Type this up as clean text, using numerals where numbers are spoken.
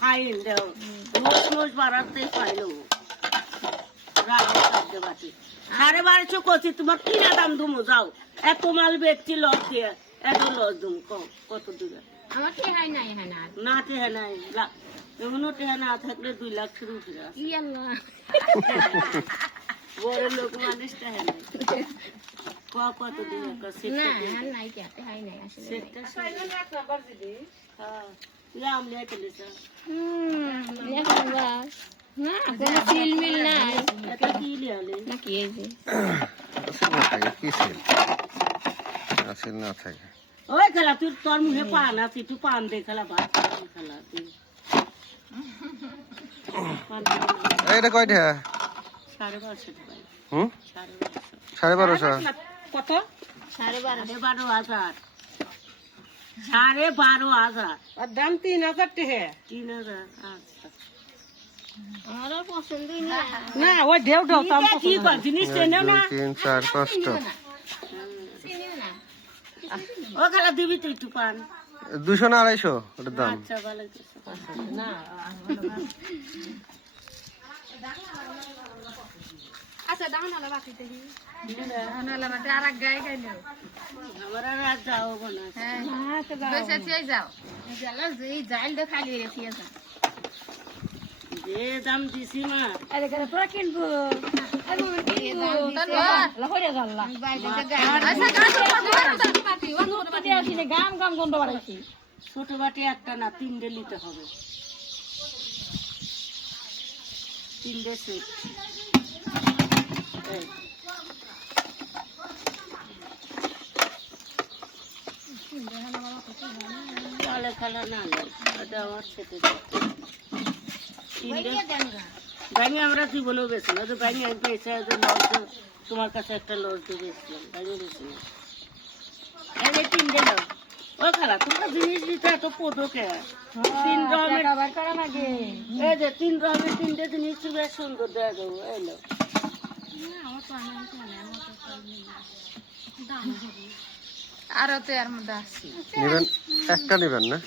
fine দেও মোষ বাড়াতে ফাইল 1250 করছি তোমার কিনা দাম দুমো যাও এত মাল বেচছি লস দিয়ে এত লস দুম কত দিবে আমার টেহাই নাই না টেহা নাই এমনও টেহা না থাকলে 2 লাখ শুরু করে বড় লোক মানুষ টেহা নাই কত দিবে রাম লিয়া চলে কি লিয়ালে ওই খেলা তুই তোর মুখে পান আছে তুই পান দে খেলা ভাত খেলা তুই এটা কয়টা 1250 টাকা হুম 1250 কত 12,500 12,500 আর দাম 3,000 টাকা 3,000 আচ্ছা আমার পছন্দই না না ওই ঢেউ ঢেউ দাম কি কর জিনিস কেনেও না 3 4 5টা ও খেলা দিবি তুই একটু পান 200 না 250 ওটার দাম আচ্ছা ভালো না আচ্ছা দাম নালা বাকি দেখি নালা বাকি আর এক গায় গায় নাও আমার আর রাত যাও না হ্যাঁ বেশি চেয়ে যাও জালা যেই জাইল দে খালি রেখে যা যে দাম দিছি মা আরে করে তোরা কিনবো আরে মন কিনবো লহরে জানলা বাইরে গায় আচ্ছা গাছ পাতি ওয়ান পাতি আসিনে গাম গাম গন্ধ বাড়াইছি ছোট বাটি একটা না 3টে নিতে হবে 3টে সেট তাহলে খেলা না এটা আমার ছেটে ব্যাঙে আমরা জীবনেও বেশি না ব্যাঙে আমি পেয়েছি লস তোমার কাছে একটা লস দিয়ে বেশিলাম ব্যাঙে বেশি না এই 3টে দাও ও খেলা তোমরা জিনিস দিতে এত পোদকে 3 রকমের আবার করা লাগে এই যে 3 রকমের 3টে জিনিস বেশ সুন্দর দেওয়া যাবো এলো আরো তো এর মধ্যে আসছি নেবেন একটা নেবেন না